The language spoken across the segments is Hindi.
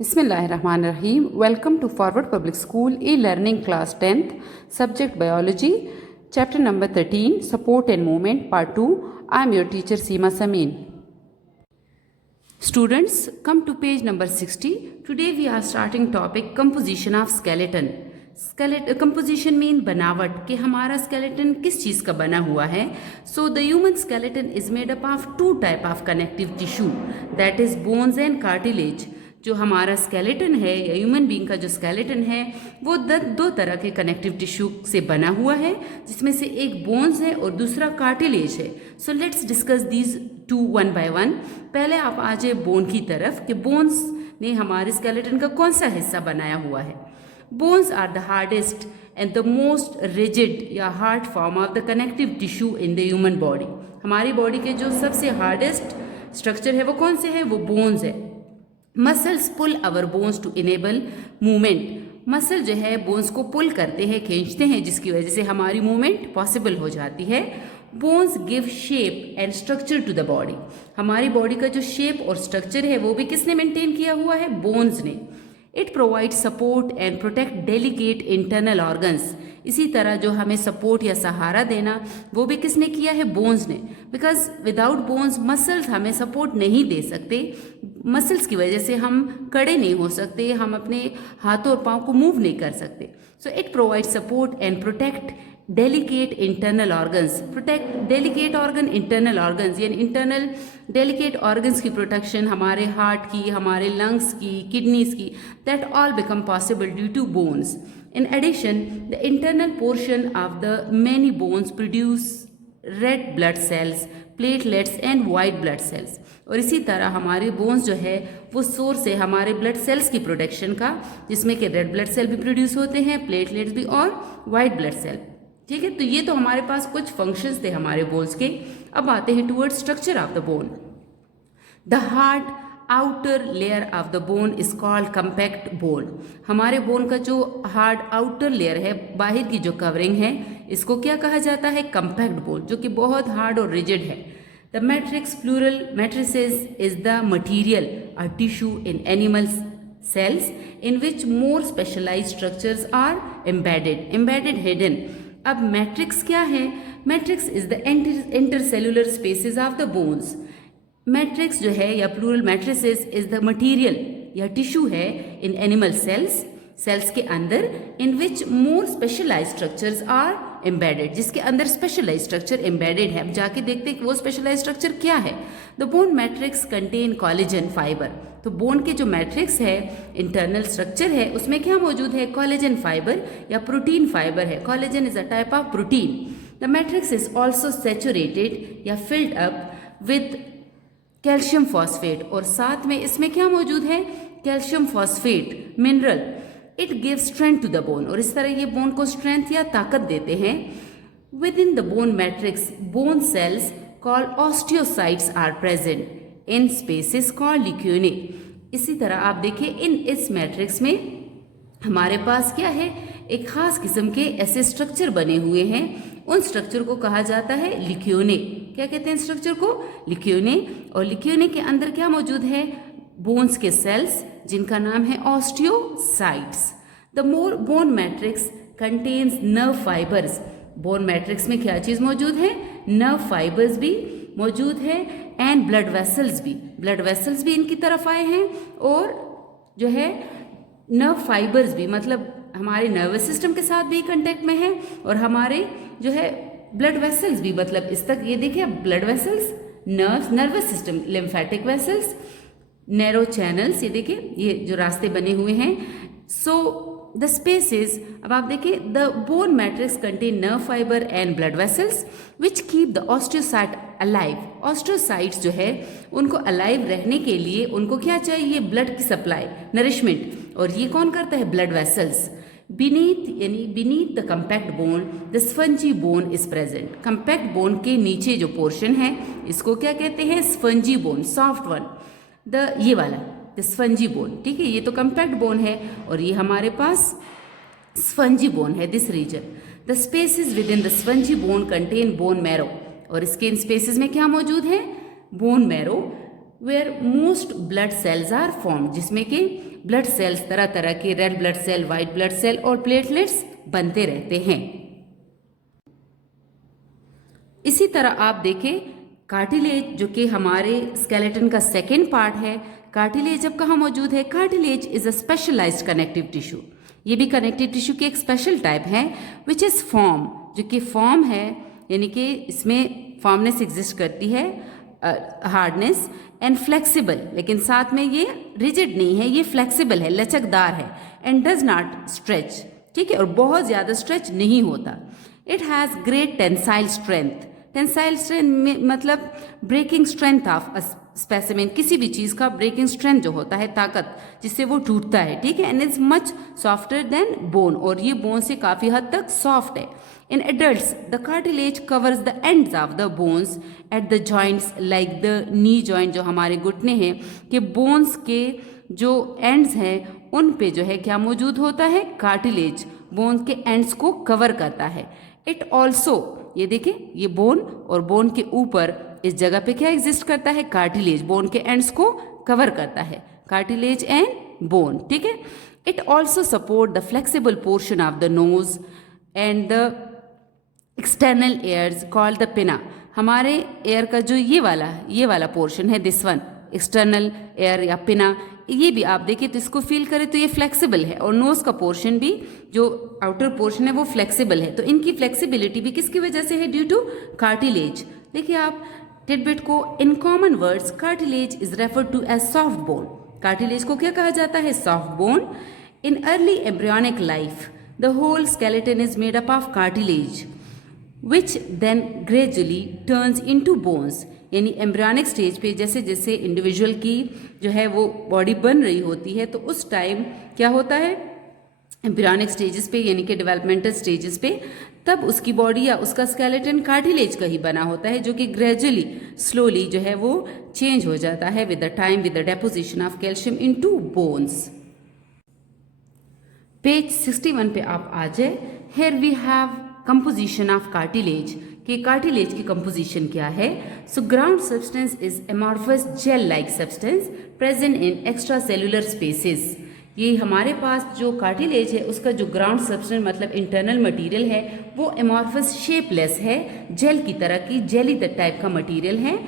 Bismillahirrahmanirrahim. Welcome to Forward Public School e-learning class 10th, subject biology, chapter number 13, support and movement, part 2. I am your teacher Seema Samin. Students, come to page number 60. Today we are starting topic composition of skeleton. Composition mean बनावट कि हमारा skeleton किस चीज़ का बना हुआ है. So the human skeleton is made up of two type of connective tissue, that is bones and cartilage. जो हमारा स्केलेटन है या ह्यूमन बीइंग का जो स्केलेटन है वो दो तरह के कनेक्टिव टिश्यू से बना हुआ है, जिसमें से एक बोन्स है और दूसरा कार्टिलेज है. So let's discuss these two one by one. पहले आप आ जाए बोन की तरफ कि बोन्स ने हमारे स्केलेटन का कौन सा हिस्सा बनाया हुआ है. Bones are the hardest and the most rigid या hard form of the connective tissue in the human body. हमारी बॉडी के जो सबसे हार्डेस्ट स्ट्रक्चर है वो कौन से है, वो बोन्स है. Muscles pull our bones to enable movement. Muscle जो है बोन्स को पुल करते हैं, खींचते हैं, जिसकी वजह से हमारी मूवमेंट पॉसिबल हो जाती है. Bones give shape and structure to the body. हमारी बॉडी का जो शेप और स्ट्रक्चर है वो भी किसने मेंटेन किया हुआ है, बोन्स ने. It provide support and protect delicate internal organs. इसी तरह जो हमें सपोर्ट या सहारा देना वो भी किसने किया है, बोन्स ने. बिकॉज विदाउट बोन्स मसल्स हमें सपोर्ट नहीं दे सकते. मसल्स की वजह से हम खड़े नहीं हो सकते, हम अपने हाथों और पाँव को मूव नहीं कर सकते. So it provide support and protect delicate internal organs. Protect delicate organ, internal organs यानी इंटरनल डेलिकेट ऑर्गन्स की प्रोटेक्शन हमारे हार्ट की, हमारे लंग्स की, किडनीज की, that all become possible due to bones. In addition, the internal portion of the many bones produce red blood cells, platelets and white blood cells. और इसी तरह हमारे बोन्स जो है वो सोर्स है हमारे ब्लड सेल्स की प्रोडक्शन का, जिसमें कि रेड ब्लड सेल भी प्रोड्यूस होते हैं, प्लेटलेट्स भी और वाइट ब्लड सेल. ठीक है, तो ये तो हमारे पास कुछ फंक्शंस थे हमारे बोन्स के. अब आते हैं toward structure of the bone. The hard outer layer of the bone is called compact bone. हमारे बोन का जो हार्ड आउटर लेयर है, बाहर की जो कवरिंग है, इसको क्या कहा जाता है, कंपैक्ट बोन, जो कि बहुत हार्ड और रिजिड है. The matrix plural matrices is the material और tissue in animal cells in which more specialized structures are embedded hidden. अब मैट्रिक्स क्या है, matrix is the intercellular spaces of the bones. Matrix जो है या plural matrices is the material या टिश्यू है इन एनिमल सेल्स के अंदर, in which more specialize structures are embedded, जिसके अंदर स्पेशलाइज स्ट्रक्चर एम्बेडेड है. अब जाके देखते हैं कि वो स्पेशलाइज स्ट्रक्चर क्या है. The bone matrix contain collagen fibre. तो बोन के जो मैट्रिक्स है, इंटरनल स्ट्रक्चर है, उसमें क्या मौजूद है, कॉलेजन फाइबर या प्रोटीन फाइबर है. Collagen is a type of protein. The matrix is also saturated या filled up with calcium phosphate, और साथ में इसमें क्या मौजूद है, calcium phosphate mineral. It gives strength to the bone, और इस तरह ये बोन को स्ट्रेंथ या ताकत देते हैं. Within the bone matrix bone cells called osteocytes are present in spaces called lacunae. इसी तरह आप देखिए इस मैट्रिक्स में हमारे पास क्या है, एक खास किस्म के ऐसे स्ट्रक्चर बने हुए हैं. उन स्ट्रक्चर को कहा जाता है लिक्यूने. क्या कहते हैं स्ट्रक्चर को, लिक्यूने. और लिक्यूने के अंदर क्या मौजूद है, बोन्स के सेल्स, जिनका नाम है osteocytes. The more bone matrix contains nerve fibres. Bone matrix में क्या चीज मौजूद है, नर्व फाइबर्स भी मौजूद है एंड ब्लड वेसल्स भी. ब्लड वेसल्स भी इनकी तरफ आए हैं और जो है नर्व फाइबर्स भी, मतलब हमारे नर्वस सिस्टम के साथ भी कांटेक्ट में है, और हमारे जो है ब्लड वेसल्स भी, मतलब इस तक ये देखिए blood vessels, nervous system, lymphatic vessels, narrow channels, ये देखिए ये जो रास्ते बने हुए हैं. सो द स्पेसेस, अब आप देखिए the bone matrix contain nerve fibre and blood vessels which keep the osteocyte alive. Osteocytes जो है उनको अलाइव रहने के लिए उनको क्या चाहिए, ब्लड की सप्लाई, नरिशमेंट, और ये कौन करता है, blood vessels. Beneath the compact bone the spongy bone is present. Compact bone के नीचे जो पोर्शन है इसको क्या कहते हैं, स्फंजी बोन, सॉफ्ट वन. ये वाला द स्फंजी बोन, ठीक है, ये तो कंपैक्ट बोन है और ये हमारे पास स्फंजी बोन है, this region. The spaces within the spongy bone contain bone marrow, और इसके इन स्पेसेस में क्या मौजूद है, bone marrow. Where most blood cells are form, जिसमें कि ब्लड सेल्स तरह तरह के, red blood cell, white blood cell और प्लेटलेट्स बनते रहते हैं। इसी तरह आप देखें कार्टिलेज, जो कि हमारे स्केलेटन का सेकेंड पार्ट है। कार्टिलेज अब कहाँ मौजूद है? Cartilage is a specialized connective tissue. ये भी कनेक्टिव टिश्यू की एक स्पेशल टाइप है, विच इज फॉर्म, जो कि फॉर्म है, यानी कि इसमें फॉर्मनेस एग्जिस्ट करती है, हार्डनेस एंड फ्लेक्सिबल, लेकिन साथ में ये रिजिड नहीं है, ये फ्लेक्सिबल है, लचकदार है, एंड डज नॉट स्ट्रेच, ठीक है, और बहुत ज़्यादा स्ट्रेच नहीं होता। It has great tensile strength. Tensile strength में मतलब ब्रेकिंग स्ट्रेंथ ऑफ स्पेसिमेन, किसी भी चीज़ का ब्रेकिंग स्ट्रेंथ जो होता है, ताकत जिससे वो टूटता है, ठीक है, and is much softer then bone, और ये बोन से काफ़ी हद तक सॉफ्ट है। In adults the cartilage covers the ends of the bones at the joints like the knee joint, जो हमारे घुटने हैं कि बोन्स के जो एंड्स हैं उन पे जो है क्या मौजूद होता है? कार्टिलेज बोन्स के एंड्स को कवर करता है। इट ऑल्सो, ये देखें, ये बोन और बोन के ऊपर इस जगह पे क्या एग्जिस्ट करता है? कार्टिलेज बोन के एंड्स को कवर करता है, कार्टिलेज एंड बोन, ठीक है। It also support the flexible portion of the nose and the external ears called the pinna. हमारे एयर का जो ये वाला पोर्शन है, दिस वन, एक्सटर्नल एयर या पिना, ये भी आप देखिए तो इसको फील करें तो ये फ्लेक्सिबल है, और नोज का पोर्शन भी, जो आउटर पोर्शन है, वो फ्लेक्सिबल है। तो इनकी फ्लेक्सिबिलिटी भी किसकी वजह से है? Due to cartilage. देखिए आप टिडबिट को, in common words cartilage is referred to as soft bone. Cartilage को क्या कहा जाता है? Soft bone. In early embryonic life the whole skeleton is made up of cartilage which then gradually turns into bones. यानी एम्ब्रियोनिक स्टेज पे जैसे जैसे इंडिविजुअल की जो है वो बॉडी बन रही होती है, तो उस टाइम क्या होता है? एम्ब्रियोनिक स्टेजेस पे, यानी कि डेवलपमेंटल स्टेजेस पे, तब उसकी बॉडी या उसका स्केलेटन कार्टिलेज का ही बना होता है, जो कि ग्रेजुअली स्लोली जो है वो चेंज हो जाता है with the time, with the deposition of calcium into bones. Page 61 पे आप आ जाए। Here we have composition of cartilage, कि कार्टिलेज की कंपोजिशन क्या है? So ground substance is amorphous gel like substance present in extra cellular spaces. ये हमारे पास जो कार्टिलेज है उसका जो ग्राउंड सब्सटेंस मतलब इंटरनल मटेरियल है वो एमॉर्फस शेपलेस है, जेल की तरह की, जेली टाइप का मटेरियल है,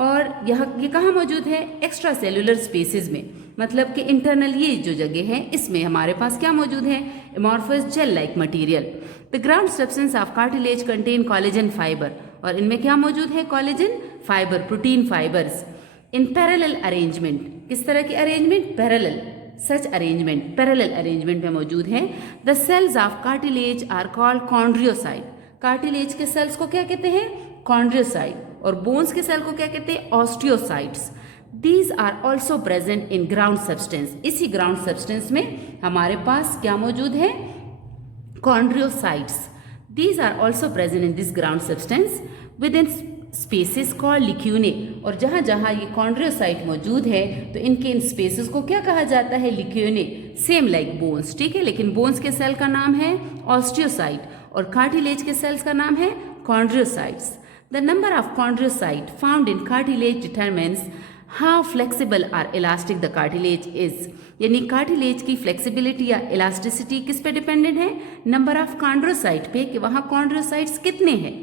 और ये कहाँ मौजूद है? एक्स्ट्रा सेलुलर स्पेसिस में, मतलब कि इंटरनल ये जो जगह है इसमें हमारे पास क्या मौजूद है? Amorphous gel like material. The ground substance of cartilage contain collagen fibre, और इनमें क्या मौजूद है? Collagen fibre, protein fibres. In parallel arrangement, किस तरह की arrangement? Parallel, such arrangement, parallel arrangement में मौजूद है। The cells of cartilage are called chondrocyte. Cartilage के सेल्स को क्या कहते हैं? कॉन्ड्रियोसाइट। और बोन्स के सेल को क्या कहते हैं? Osteocytes. These are also present in ground substance. इसी ग्राउंड सब्सटेंस में हमारे पास क्या मौजूद है? Chondrocytes. These are also present in this ground substance within spaces called lacunae. और जहाँ जहाँ ये कॉन्ड्रियोसाइट मौजूद है तो इनके इन स्पेसिस को क्या कहा जाता है? लिक्यूने। सेम लाइक बोन्स, ठीक है, लेकिन बोन्स के सेल का नाम है ऑस्टियोसाइट और कार्टिलेज के सेल्स का नाम है chondrocytes. The number of chondrocyte found in cartilage determines how flexible और इलास्टिक द कार्टिलेज इज। यानी कार्टिलेज की फ्लेक्सिबिलिटी या इलास्टिसिटी किस पे डिपेंडेंट है? नंबर ऑफ कॉन्ड्रियोसाइट पे, कि वहाँ कॉन्ड्रियोसाइट्स कितने हैं।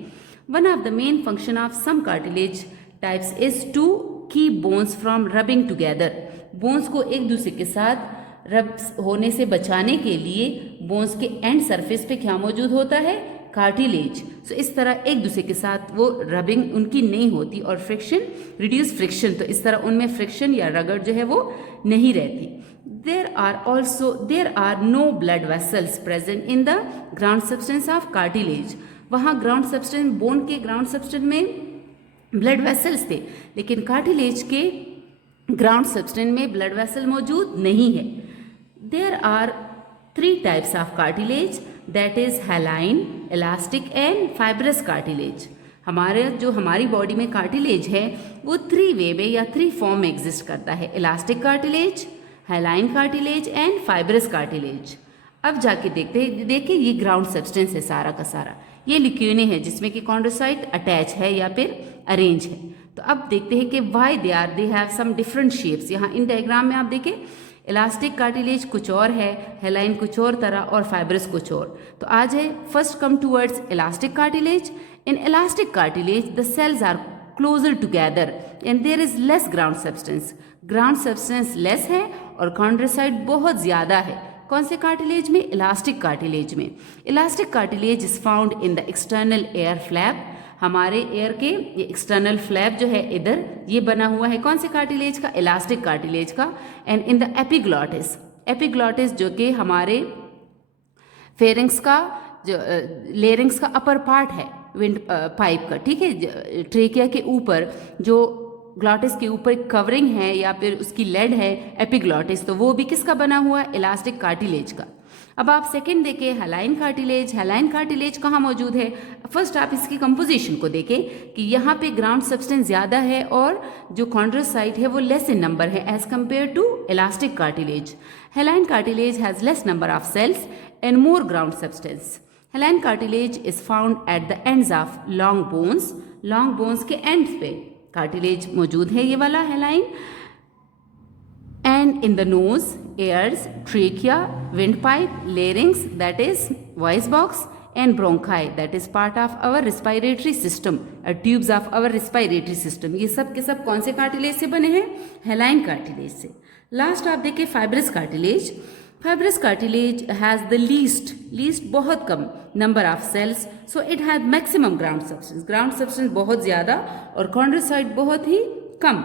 One of the main function of some cartilage types is to keep bones from rubbing together. Bones को एक दूसरे के साथ रब होने से बचाने के लिए बोन्स के एंड सरफेस पे क्या मौजूद होता है? कार्टिलेज। सो इस तरह एक दूसरे के साथ वो रबिंग उनकी नहीं होती, और फ्रिक्शन, रिड्यूस फ्रिक्शन, तो इस तरह उनमें फ्रिक्शन या रगड़ जो है वो नहीं रहती। There are no blood vessels present in the ground substance of cartilage. वहाँ ग्राउंड सब्सटेंस, बोन के ग्राउंड सब्सटेंस में ब्लड वेसल्स थे, लेकिन कार्टिलेज के ग्राउंड सब्सटेंस में ब्लड वेसल मौजूद नहीं है। There are 3 types of cartilage, that is hyaline, elastic and fibrous cartilage. हमारी बॉडी में कार्टिलेज है वो 3 वे में या 3 फॉर्म में एग्जिस्ट करता है, elastic cartilage, haline cartilage and fibrous cartilage. अब जाके देखिए ये ग्राउंड सब्सटेंस है सारा का सारा, ये लिक्यूने है जिसमें कि कॉन्ड्रोसाइट अटैच है या फिर अरेंज है। तो अब देखते हैं कि why they have some different shapes. यहाँ इन डायग्राम में आप देखें इलास्टिक कार्टिलेज कुछ और है, हेलाइन कुछ और तरह और फाइब्रस कुछ और। तो आज है first come towards elastic cartilage. In elastic cartilage the cells are closer together and there is less ground substance. Ground substance less है और कॉन्ड्रोसाइट बहुत ज़्यादा है। कौन से कार्टिलेज में? इलास्टिक कार्टिलेज में। Elastic cartilage is found in the external air flap. हमारे एयर के ये एक्सटर्नल फ्लैप जो है इधर ये बना हुआ है कौन से कार्टिलेज का? इलास्टिक कार्टिलेज का। And in the epiglottis, epiglottis जो कि हमारे फेरिंग्स का जो लेरिंग्स का अपर पार्ट है विंड पाइप का, ठीक है, ट्रेकिया के ऊपर जो ग्लॉटिस के ऊपर कवरिंग है या फिर उसकी लेड है एपिग्लॉटिस, तो वो भी किसका बना हुआ है? इलास्टिक कार्टिलेज का। अब आप सेकंड देखें हेलाइन कार्टिलेज। हेलाइन कार्टिलेज कहाँ मौजूद है? फर्स्ट आप इसकी कंपोजिशन को देखें कि यहाँ पे ग्राउंड सब्सटेंस ज़्यादा है और जो कॉन्ड्रोसाइट है वो लेस इन नंबर है as compare to elastic cartilage. Hyaline cartilage has less number of cells and more ground substance. Hyaline cartilage is found at the ends of long bones. Long bones के एंड्स पे कार्टिलेज मौजूद है ये वाला hyaline. And in the nose, ears, trachea, windpipe, larynx that is voice box and bronchi that is part of our respiratory system, tubes of our respiratory system। ये सब के सब कौन से कार्टिलेज से बने हैं? हेलाइन कार्टिलेज से। लास्ट आप देखिए fibrous cartilage. Fibrous cartilage has the least बहुत कम number of cells, so it has maximum ground substance. Ground substance बहुत ज़्यादा और कॉन्ड्रोसाइट बहुत ही कम।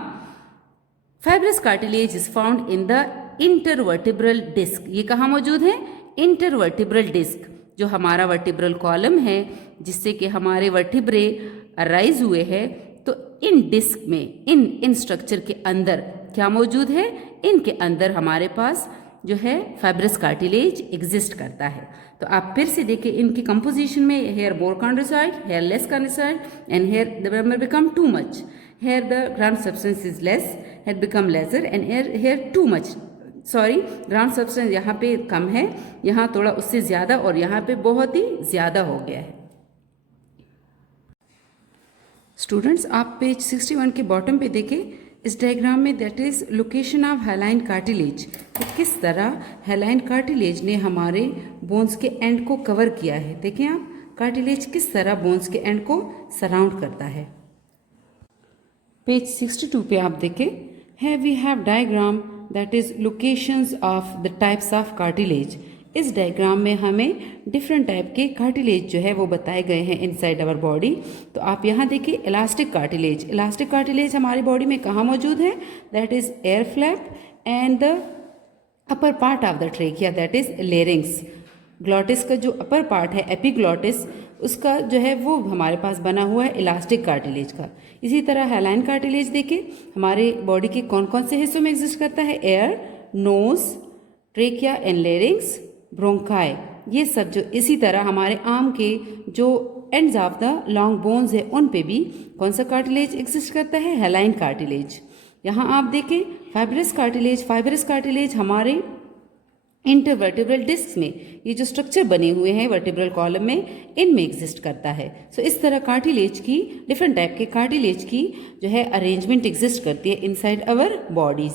Fibrous cartilage is found in the intervertebral disc. ये कहाँ मौजूद है? इंटरवर्टिब्रल डिस्क, जो हमारा वर्टिब्रल कॉलम है जिससे कि हमारे वर्टिब्रे अराइज हुए हैं। तो इन डिस्क में इन स्ट्रक्चर के अंदर क्या मौजूद है? इनके अंदर हमारे पास जो है फाइब्रस कार्टिलेज एग्जिस्ट करता है। तो आप फिर से देखिए इनकी कंपोजिशन में here more chondrocyte, here less chondrocyte and here the member become too much. Here the ground substance is less, had become lesser and here too much. Sorry, ground substance यहाँ पे कम है, यहाँ थोड़ा उससे ज़्यादा और यहाँ पे बहुत ही ज़्यादा हो गया है। स्टूडेंट्स आप पेज 61 के बॉटम पे देखें इस डायग्राम में, that is location of हेलाइन cartilage. कि किस तरह हेलाइन कार्टिलेज ने हमारे बोन्स के एंड को कवर किया है। देखें आप कार्टिलेज किस तरह बोन्स के एंड को सराउंड करता है। पेज 62 पे आप देखें, है we have diagram that is locations of the types of cartilage. इस डायग्राम में हमें डिफरेंट टाइप के कार्टिलेज जो है वो बताए गए हैं इनसाइड आवर बॉडी। तो आप यहाँ देखिए इलास्टिक कार्टिलेज। इलास्टिक कार्टिलेज हमारी बॉडी में कहाँ मौजूद है? That is air flap and the upper part of the trachea that is larynx. Glottis का जो अपर पार्ट है एपिग्लॉटिस, उसका जो है वो हमारे पास बना हुआ है इलास्टिक कार्टिलेज का। इसी तरह हेलाइन कार्टिलेज देखिए हमारे बॉडी के कौन कौन से हिस्सों में एग्जिस्ट करता है? Ear, nose, trachea and larynx, bronchi, ये सब जो इसी तरह हमारे आर्म के जो ends of the long bones है उन पे भी कौन सा कार्टिलेज एग्जिस्ट करता है? हेलाइन कार्टिलेज। यहाँ आप देखें फाइब्रस कार्टिलेज। फाइब्रस कार्टिलेज हमारे इंटरवर्टिब्रल डिस्क में ये जो स्ट्रक्चर बने हुए हैं वर्टिब्रल कॉलम में इनमें एग्जिस्ट करता है। सो इस तरह कार्टिलेज की डिफरेंट टाइप के कार्टिलेज की जो है अरेंजमेंट एग्जिस्ट करती है इनसाइड आवर बॉडीज।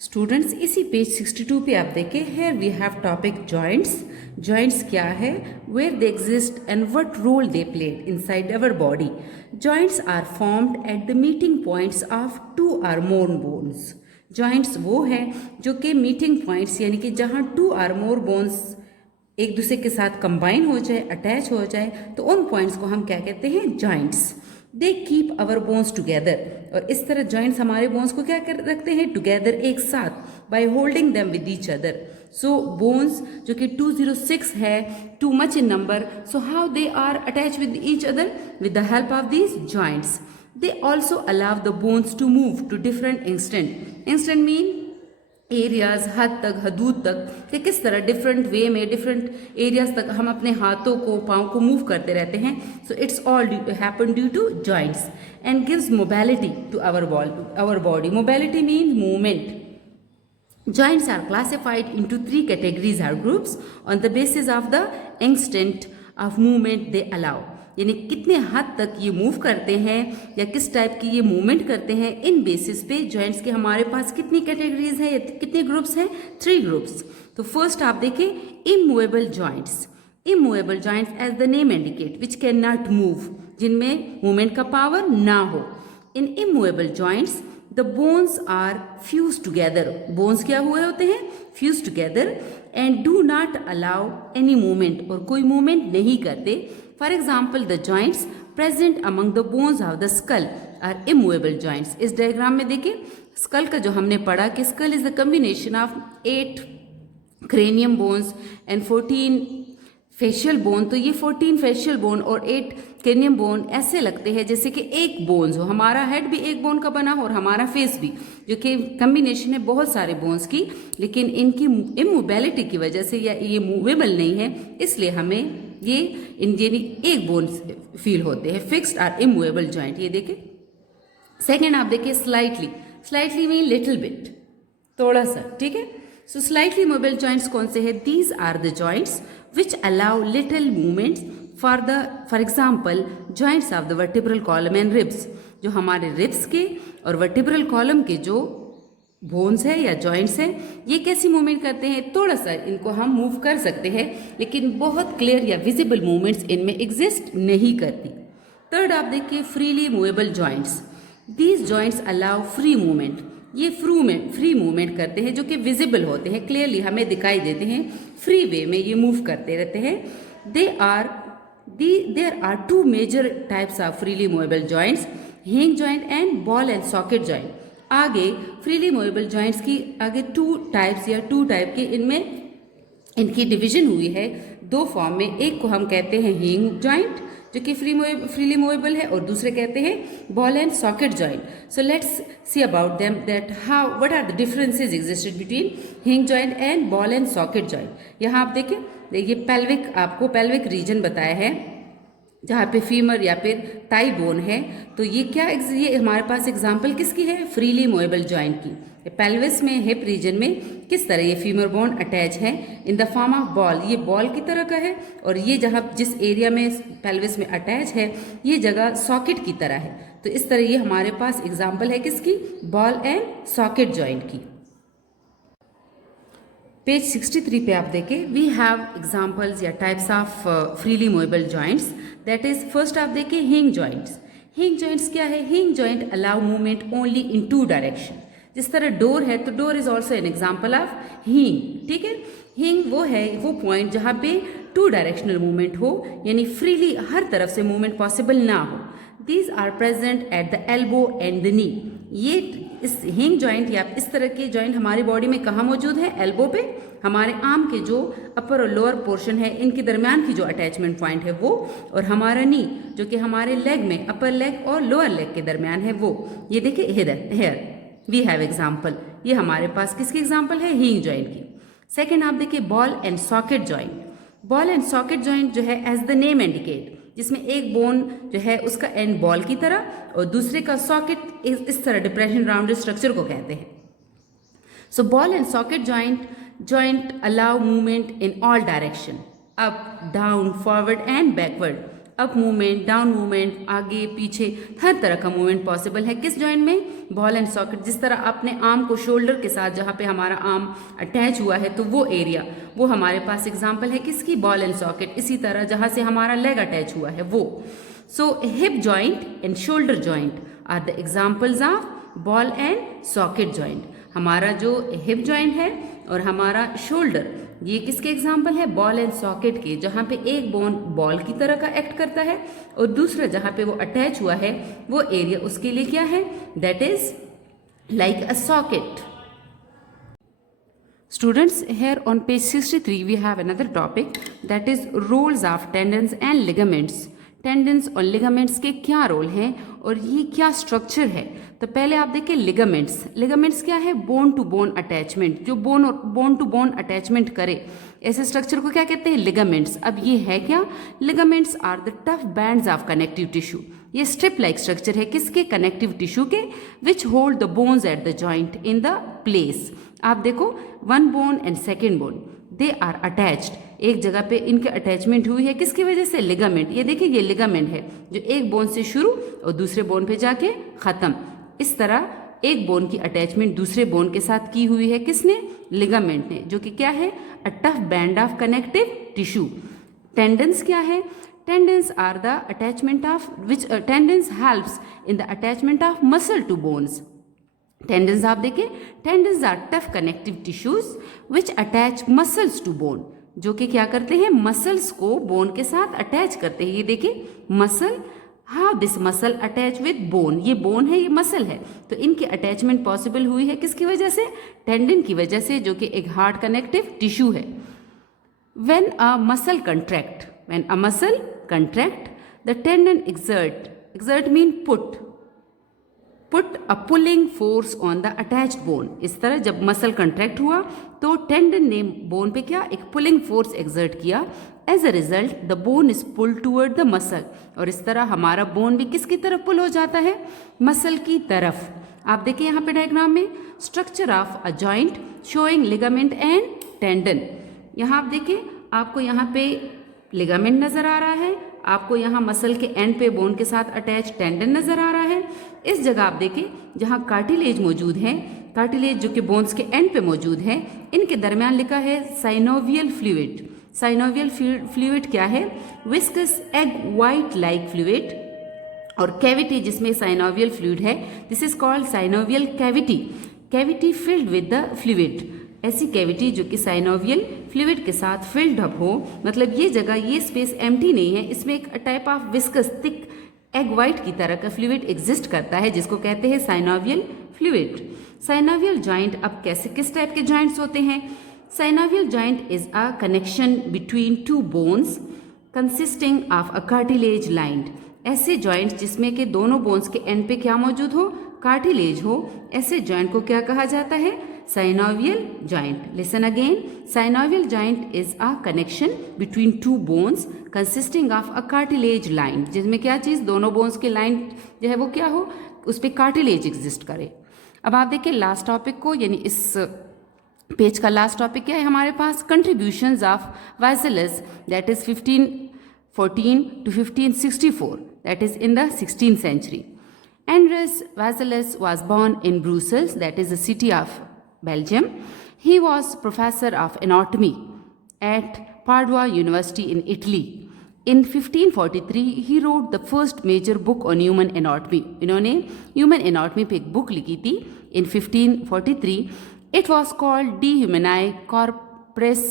स्टूडेंट्स इसी पेज 62 पे आप देखें, here we have topic joints. Joints क्या है? Where they exist and what role they played inside our body. Joints are formed at the meeting points of two or more bones. Joints वो हैं जो कि मीटिंग पॉइंट्स यानी कि जहाँ टू और मोर बोन्स एक दूसरे के साथ कंबाइन हो जाए, अटैच हो जाए, तो उन पॉइंट्स को हम क्या कहते हैं? Joints. They keep our bones together. और इस तरह जॉइंट्स हमारे बोन्स को क्या कर रखते हैं? टुगेदर, एक साथ, by holding them with each other. So bones जो कि 206 है, too much in number, so how they are attach with each other? With the help of these joints. They also allow the bones to move to different extent. Extent mean areas, हद तक, हदूद तक, कि किस तरह डिफरेंट वे में डिफरेंट एरियाज तक हम अपने हाथों को, पाँव को मूव करते रहते हैं। So it's all happen due to joints and gives mobility to our body. Mobility means movement. Joints are classified into 3 categories or groups on the basis of the extent of movement they allow. यानी कितने हद तक ये मूव करते हैं या किस टाइप की ये मूवमेंट करते हैं, इन बेसिस पे जॉइंट्स के हमारे पास कितनी कैटेगरीज हैं या कितने ग्रुप्स हैं, 3 ग्रुप्स। तो फर्स्ट आप देखें immovable joints. Immovable joints as the name indicate which can not move, जिनमें मूवमेंट का पावर ना हो। In immovable joints the bones are fuse together. Bones क्या हुए होते हैं, fuse together, and do not allow any movement, और कोई मूवमेंट नहीं करते। For example the joints present among the bones of the skull are immovable joints. इस डायग्राम में देखिए स्कल का जो हमने पढ़ा कि skull is the combination of 8 cranium bones and 14 facial bone. तो ये 14 फेशियल बोन और 8 क्रेनियम बोन ऐसे लगते हैं जैसे कि एक बोन्स हो। हमारा हेड भी एक बोन का बना हो और हमारा फेस भी, जो कि कम्बिनेशन है बहुत सारे बोन्स की, लेकिन इनकी इमोबिलिटी की वजह से या ये मूवेबल नहीं है, इसलिए हमें ये यानी एक बोन फील होते हैं। फिक्स्ड और इमूवेबल जॉइंट, ये देखें। सेकेंड आप देखिए slightly. Slightly mean little bit, थोड़ा सा, ठीक है। सो स्लाइटली मूवेबल जॉइंट्स कौन से हैं? These are the joints which allow little movements for example joints of the vertebral column and ribs। जो हमारे रिब्स के और वर्टिब्रल कॉलम के जो बोन्स है या जॉइंट्स है, ये कैसी मूवमेंट करते हैं? थोड़ा सा इनको हम मूव कर सकते हैं, लेकिन बहुत क्लियर या विजिबल मूवमेंट्स इनमें एग्जिस्ट नहीं करती। थर्ड आप देखिए freely movable joints. These joints allow free movement. ये फ्री मूवमेंट करते हैं, जो कि विजिबल होते हैं, क्लियरली हमें दिखाई देते हैं, फ्री वे में ये मूव करते रहते हैं। There are 2 major types of freely movable joints, hinge joint and ball and socket joint. आगे फ्रीली मूवेबल जॉइंट्स की आगे 2 टाइप्स या 2 टाइप के इनकी डिवीजन हुई है 2 फॉर्म में। एक को हम कहते हैं हिंज जॉइंट, जो कि फ्रीली मूवेबल है, और दूसरे कहते हैं ball and socket joint. So let's see about them that how what are the differences existed between hinge joint and ball and socket joint. यहाँ आप देखें, देखिए पेल्विक, आपको पेल्विक रीजन बताया है जहाँ पे फीमर या फिर टाई बोन है। तो ये हमारे पास एग्जाम्पल किसकी है? फ्रीली मूवेबल जॉइंट की। पेल्विस में, हिप रीजन में किस तरह ये फीमर बोन अटैच है in the form of ball, ये बॉल की तरह का है, और ये जहाँ जिस एरिया में पेल्विस में अटैच है ये जगह सॉकेट की तरह है। तो इस तरह ये हमारे पास एग्जाम्पल है किसकी? बॉल एंड सॉकेट जॉइंट की। पेज 63 पे आप देखें, वी हैव एग्जाम्पल्स या types of freely movable joints. That is first आप देखें हिंज जॉइंट्स। हिंज जॉइंट्स क्या है? Hinge joint allow movement only in 2 direction. जिस तरह डोर है तो door is also an example of हिंग, ठीक है। हिंग वो है वो पॉइंट जहाँ पे 2 डायरेक्शनल मूवमेंट हो, यानी फ्रीली हर तरफ से मूवमेंट पॉसिबल ना हो। These are present at the elbow and the knee. ये इस हिंग जॉइंट या इस तरह के जॉइंट हमारी बॉडी में कहाँ मौजूद है? एल्बो पे, हमारे आर्म के जो अपर और लोअर पोर्शन है इनके दरमियान की जो अटैचमेंट पॉइंट है वो, और हमारा नी जो कि हमारे लेग में अपर लेग और लोअर लेग के दरमियान है वो। ये देखिए हेयर वी हैव एग्जाम्पल, ये हमारे पास किसकी एग्जाम्पल है? हिंग जॉइंट की। सेकेंड आप देखिए ball and socket joint. Ball and socket joint जो है एज द नेम इंडिकेट, जिसमें एक बोन जो है उसका एंड बॉल की तरह और दूसरे का सॉकेट इस तरह डिप्रेशन राउंडेड स्ट्रक्चर को कहते हैं। सो ball and socket joint allow movement in all direction, up down forward and backward. Up movement, down movement, आगे पीछे, हर तरह का मूवमेंट पॉसिबल है किस जॉइंट में? Ball and socket. जिस तरह अपने आर्म को शोल्डर के साथ जहाँ पे हमारा आर्म अटैच हुआ है तो वो एरिया, वो हमारे पास एग्जाम्पल है किसकी? Ball and socket. इसी तरह जहाँ से हमारा लेग अटैच हुआ है वो। So hip joint and shoulder joint are the examples of ball and socket joint. हमारा जो हिप जॉइंट है और हमारा शोल्डर, ये किसके एग्जाम्पल है? बॉल एंड सॉकेट के, जहाँ पे एक बोन बॉल की तरह का एक्ट करता है और दूसरा जहाँ पे वो अटैच हुआ है वो एरिया उसके लिए क्या है? That is like a socket. Students, here on page 63 we have another topic, that is roles of tendons and ligaments। Tendons और लिगामेंट्स के क्या रोल हैं और ये क्या स्ट्रक्चर है? तो पहले आप देखिए लिगामेंट्स। लिगामेंट्स क्या है? बोन टू बोन अटैचमेंट, जो बोन टू बोन अटैचमेंट करे, ऐसे स्ट्रक्चर को क्या कहते हैं? लिगामेंट्स। अब ये है क्या? Ligaments are the tough bands of connective tissue. ये स्ट्रिप लाइक स्ट्रक्चर है किसके? कनेक्टिव टिश्यू के, which hold the bones at the joint in the place. आप देखो 1 bone and 2nd bone. They are attached, एक जगह पे इनके अटैचमेंट हुई है, किसकी वजह से? लिगामेंट। ये देखिए ये लिगामेंट है जो एक बोन से शुरू और दूसरे बोन पे जाके ख़त्म। इस तरह एक बोन की अटैचमेंट दूसरे बोन के साथ की हुई है, किसने? लिगामेंट ने, जो कि क्या है? A tough band of connective tissue. Tendons क्या है? Tendons are the attachment of which tendons helps in the attachment of muscle to bones. Tendons आप देखिए, tendons are tough connective tissues which attach muscles to bone, जो कि क्या करते हैं? मसल्स को बोन के साथ अटैच करते हैं। ये देखिए muscle, how this muscle attach with bone, ये बोन है, ये मसल है, तो इनकी अटैचमेंट पॉसिबल हुई है किसकी वजह से? टेंडन की वजह से, जो कि एक हार्ड कनेक्टिव टिश्यू है। When a muscle contract, the tendon exert mean put a pulling force on the attached bone। इस तरह जब मसल कंट्रैक्ट हुआ तो टेंडन ने बोन पे क्या? एक पुलिंग फोर्स एक्सर्ट किया। As a result the bone is pull toward the muscle, और इस तरह हमारा बोन भी किसकी तरफ पुल हो जाता है? मसल की तरफ। आप देखिए यहाँ पे डायग्राम में structure of a joint showing ligament and tendon. यहाँ आप देखिए, आपको यहाँ पे लिगामेंट नज़र आ रहा है, आपको यहाँ मसल के एंड पे बोन के साथ अटैच टेंडन नज़र आ रहा है। इस जगह आप देखिए जहाँ कार्टिलेज मौजूद है, कार्टिलेज जो कि बोन्स के एंड पे मौजूद है, इनके दरमियान लिखा है साइनोवियल फ्लूइड। साइनोवियल फ्लूइड क्या है? Viscous egg white like fluid, और कैविटी जिसमें साइनोवियल फ्लूइड है, this is called synovial cavity. Cavity filled with the fluid, ऐसी कैविटी जो कि साइनोवियल फ्लूइड के साथ फिल्ड अप हो, मतलब ये जगह, ये स्पेस एम्प्टी नहीं है, इसमें एक type of viscous thick egg white की तरह का फ्लूइड एग्जिस्ट करता है, जिसको कहते हैं साइनोवियल फ्लूइड। साइनोवियल जॉइंट अब कैसे, किस टाइप के जॉइंट्स होते हैं? Synovial joint is a connection between two bones consisting of a cartilage lined. ऐसे जॉइंट्स जिसमें के दोनों बोन्स के एंड पे क्या मौजूद हो? कार्टिलेज हो, ऐसे जॉइंट को क्या कहा जाता है? Synovial joint. Listen again. Synovial joint is a connection between two bones consisting of a cartilage line, जिसमें क्या चीज़? दोनों बोन्स के लाइन जो है वो क्या हो? उस पर कार्टिलेज एग्जिस्ट करे। अब आप देखिए लास्ट टॉपिक को, यानी इस पेज का लास्ट टॉपिक क्या है हमारे पास? Contributions of Vesalius, that is 1514 to 1564, that is in the 16th century. Andreas Vesalius was born in Brussels, that is the city of Belgium. He was professor of anatomy at Padua University in Italy. In 1543 he wrote the first major book on human anatomy. इन्होंने human anatomy पे एक बुक लिखी थी in 1543. It was called De Humani Corporis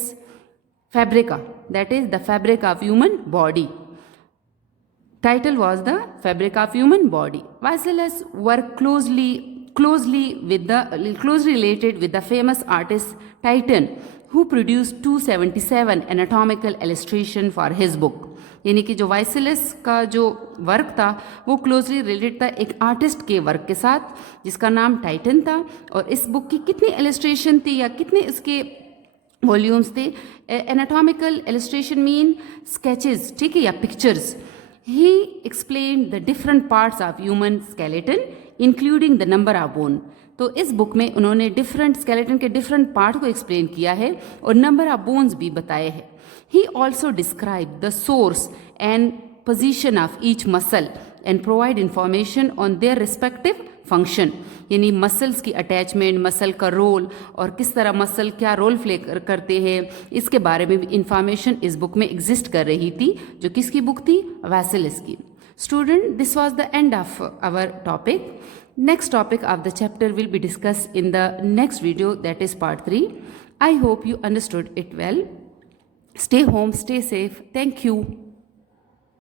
Fabrica, that is the fabric of human body. Title was the fabric of human body. Vesalius worked closely related with the famous artist Titan, who produced 277 anatomical illustration for his book. यानी कि जो वाइसेलस का जो वर्क था वो क्लोजली रिलेटेड था एक आर्टिस्ट के वर्क के साथ जिसका नाम टाइटन था, और इस बुक की कितनी इलस्ट्रेशन थी या कितने इसके वॉल्यूम्स थे? एनाटॉमिकल इलस्ट्रेशन मीन स्केचेस, ठीक है, या pictures. He explained the different parts of human skeleton including the number of bone. तो इस बुक में उन्होंने डिफरेंट स्केलेटन के डिफरेंट पार्ट को एक्सप्लेन किया है और नंबर ऑफ बोन्स भी बताए हैं। He also described the source and position of each muscle and provide information on their respective function. यानी मसल्स की अटैचमेंट, मसल का रोल और किस तरह मसल क्या रोल प्ले करते हैं, इसके बारे में भी इंफॉर्मेशन इस बुक में एग्जिस्ट कर रही थी। जो किसकी बुक थी? वेसेलिस की। Student, this was the end of our topic. Next topic of the chapter will be discussed in the next video, that is part 3. I hope you understood it well. Stay home, stay safe. Thank you.